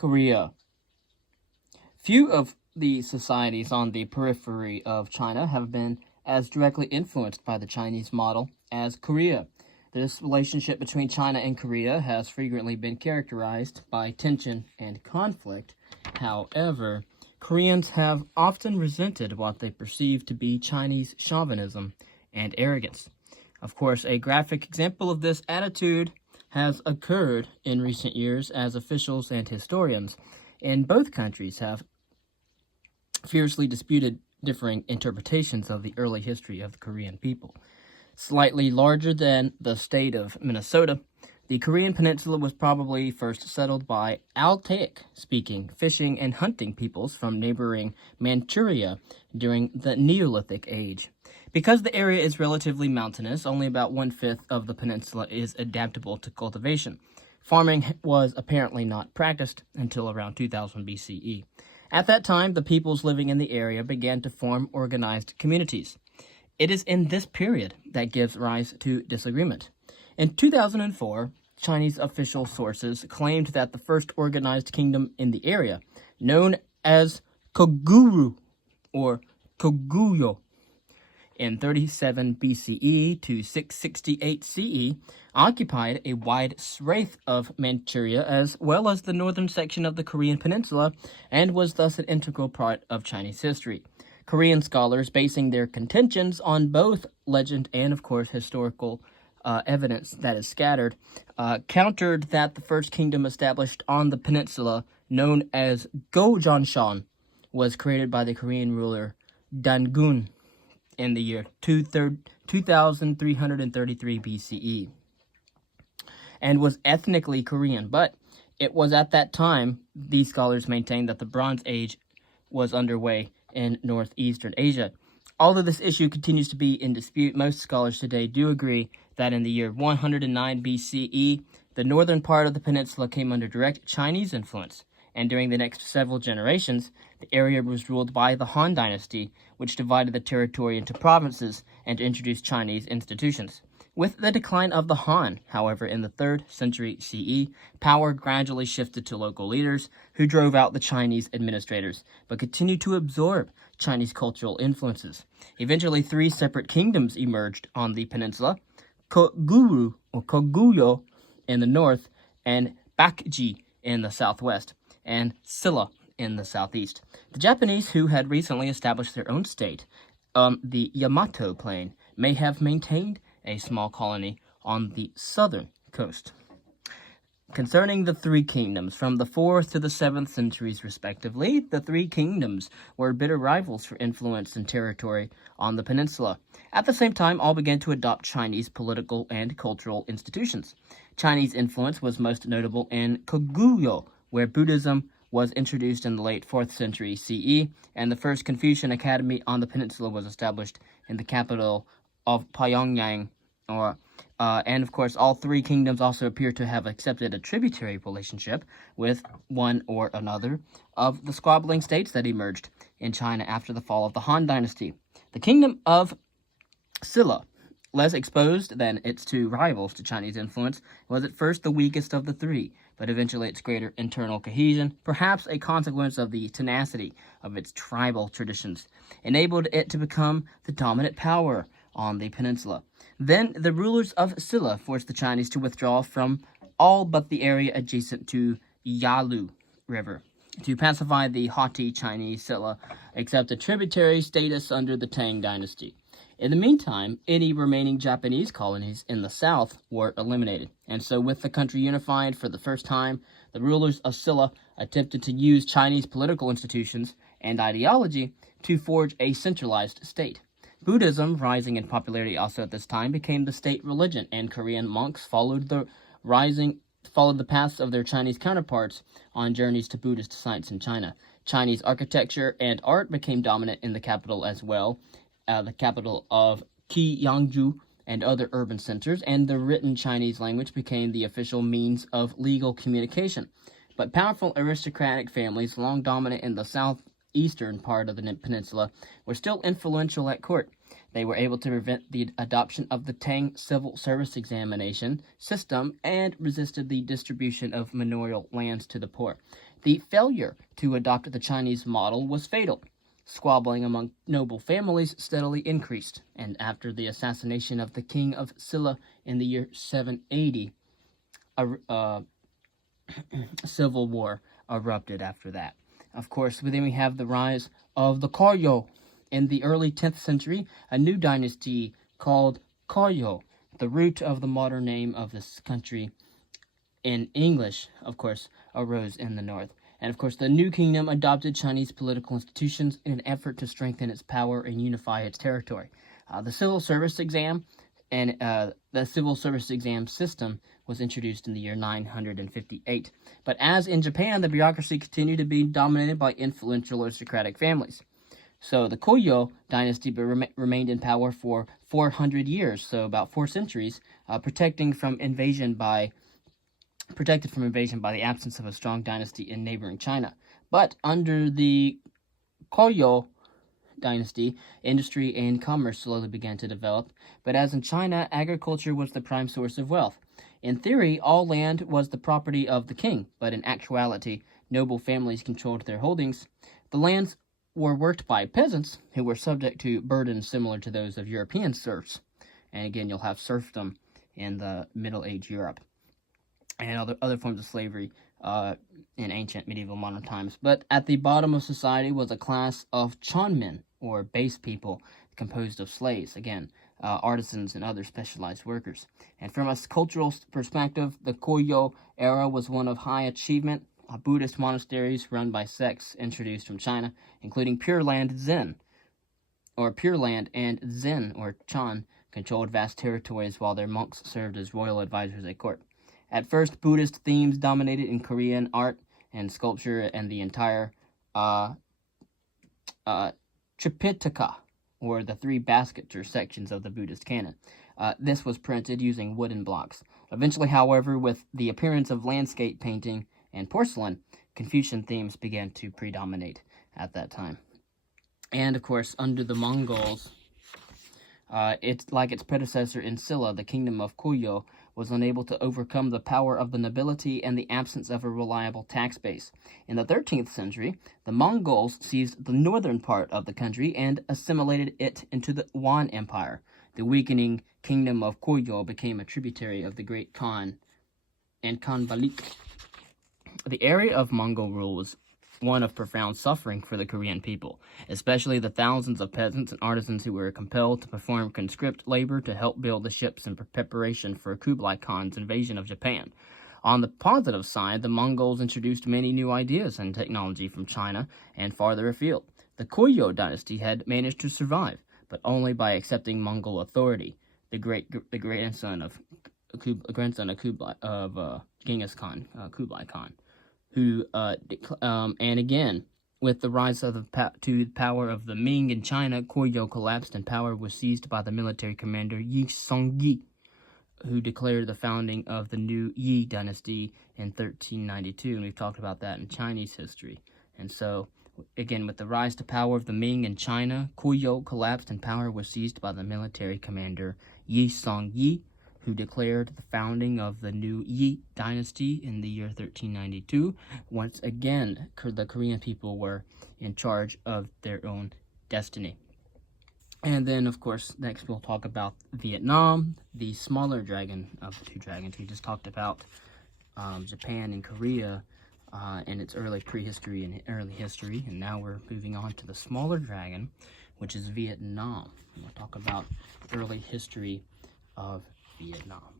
Korea. Few of the societies on the periphery of China have been as directly influenced by the Chinese model as Korea. This relationship between China and Korea has frequently been characterized by tension and conflict. However, Koreans have often resented what they perceive to be Chinese chauvinism and arrogance. Of course, a graphic example of this attitude has occurred in recent years as officials and historians in both countries have fiercely disputed differing interpretations of the early history of the Korean people. Slightly larger than the state of Minnesota, the Korean peninsula was probably first settled by Altaic-speaking fishing and hunting peoples from neighboring Manchuria during the Neolithic Age. Because the area is relatively mountainous, only about 1/5 of the peninsula is adaptable to cultivation. Farming was apparently not practiced until around 2000 BCE. At that time, the peoples living in the area began to form organized communities. It is in this period that gives rise to disagreement. In 2004, Chinese official sources claimed that the first organized kingdom in the area, known as Koguru or Koguyo, in 37 BCE to 668 CE, occupied a wide swathe of Manchuria as well as the northern section of the Korean peninsula and was thus an integral part of Chinese history. Korean scholars, basing their contentions on both legend and, of course, historical evidence that is scattered, countered that the first kingdom established on the peninsula, known as Gojoseon, was created by the Korean ruler Dangun in the year 2333 BCE and was ethnically Korean, but it was at that time these scholars maintained that the Bronze Age was underway in northeastern Asia. Although this issue continues to be in dispute, most scholars today do agree that in the year 109 BCE, the northern part of the peninsula came under direct Chinese influence, and during the next several generations, the area was ruled by the Han Dynasty, which divided the territory into provinces and introduced Chinese institutions. With the decline of the Han, however, in the 3rd century CE, power gradually shifted to local leaders who drove out the Chinese administrators, but continued to absorb Chinese cultural influences. Eventually, 3 separate kingdoms emerged on the peninsula: Koguru or Koguyo in the north, and Bakji in the southwest, and Silla in the southeast. The Japanese, who had recently established their own state, the Yamato Plain, may have maintained a small colony on the southern coast. Concerning the 3 kingdoms, from the 4th to the 7th centuries respectively, the 3 kingdoms were bitter rivals for influence and territory on the peninsula. At the same time, all began to adopt Chinese political and cultural institutions. Chinese influence was most notable in Koguyo, where Buddhism was introduced in the late 4th century CE, and the first Confucian Academy on the peninsula was established in the capital of Pyongyang. And of course, all 3 kingdoms also appear to have accepted a tributary relationship with one or another of the squabbling states that emerged in China after the fall of the Han Dynasty. The kingdom of Silla, less exposed than its 2 rivals to Chinese influence, was at first the weakest of the 3, but eventually its greater internal cohesion, perhaps a consequence of the tenacity of its tribal traditions, enabled it to become the dominant power on the peninsula. Then the rulers of Silla forced the Chinese to withdraw from all but the area adjacent to Yalu River. To pacify the haughty Chinese, Silla accepted tributary status under the Tang Dynasty. In the meantime, any remaining Japanese colonies in the south were eliminated, and so with the country unified for the first time, the rulers of Silla attempted to use Chinese political institutions and ideology to forge a centralized state. Buddhism, rising in popularity also at this time, became the state religion, and Korean monks followed the paths of their Chinese counterparts on journeys to Buddhist sites in China. Chinese architecture and art became dominant in the capital as well, the capital of Qiyangju and other urban centers, and the written Chinese language became the official means of legal communication. But powerful aristocratic families, long dominant in the south northeastern part of the peninsula were still influential at court. They were able to prevent the adoption of the Tang civil service examination system and resisted the distribution of manorial lands to the poor. The failure to adopt the Chinese model was fatal. Squabbling among noble families steadily increased, and after the assassination of the king of Silla in the year 780, a civil war erupted after that. Of course, then we have the rise of the Koryo. In the early 10th century, a new dynasty called Koryo, the root of the modern name of this country in English, of course, arose in the north. And of course, the new kingdom adopted Chinese political institutions in an effort to strengthen its power and unify its territory. The civil service exam and the civil service exam system was introduced in the year 958. But as in Japan, the bureaucracy continued to be dominated by influential aristocratic families. So the Koryo dynasty remained in power for 400 years, so about 4 centuries, protected from invasion by the absence of a strong dynasty in neighboring China. But under the Koryo dynasty, industry and commerce slowly began to develop. But as in China, agriculture was the prime source of wealth. In theory, all land was the property of the king, but in actuality, noble families controlled their holdings. The lands were worked by peasants who were subject to burdens similar to those of European serfs. And again, you'll have serfdom in the Middle Age Europe and other forms of slavery in ancient, medieval, modern times. But at the bottom of society was a class of chanmen, or base people, composed of slaves, again, artisans and other specialized workers. And from a cultural perspective, the Koryo era was one of high achievement. Buddhist monasteries run by sects introduced from China, including Pure Land and Zen, or Chan, controlled vast territories while their monks served as royal advisors at court. At first, Buddhist themes dominated in Korean art and sculpture, and the entire Tripitaka, or the 3 baskets or sections of the Buddhist canon. This was printed using wooden blocks. Eventually, however, with the appearance of landscape painting and porcelain, Confucian themes began to predominate at that time. And, of course, under the Mongols, it's like its predecessor in Silla, the kingdom of Koryo was unable to overcome the power of the nobility and the absence of a reliable tax base. In the 13th century, the Mongols seized the northern part of the country and assimilated it into the Yuan Empire. The weakening kingdom of Koryo became a tributary of the Great Khan and Khanbalik. The area of Mongol rule was one of profound suffering for the Korean people, especially the thousands of peasants and artisans who were compelled to perform conscript labor to help build the ships in preparation for Kublai Khan's invasion of Japan. On the positive side, the Mongols introduced many new ideas and technology from China and farther afield. The Koryo dynasty had managed to survive, but only by accepting Mongol authority. The grandson of Genghis Khan, Kublai Khan, who and again, with the rise of the power of the Ming in China, Koryo collapsed and power was seized by the military commander Yi Songyi, who declared the founding of the new Yi dynasty in 1392, and we've talked about that in Chinese history. And so, again, with the rise to power of the Ming in China, Koryo collapsed and power was seized by the military commander Yi Songyi, who declared the founding of the new Yi dynasty in the year 1392. Once again, the Korean people were in charge of their own destiny. And then, of course, next we'll talk about Vietnam, the smaller dragon of the 2 dragons. We just talked about Japan and Korea in its early prehistory and early history, and now we're moving on to the smaller dragon, which is Vietnam. And we'll talk about early history of Vietnam.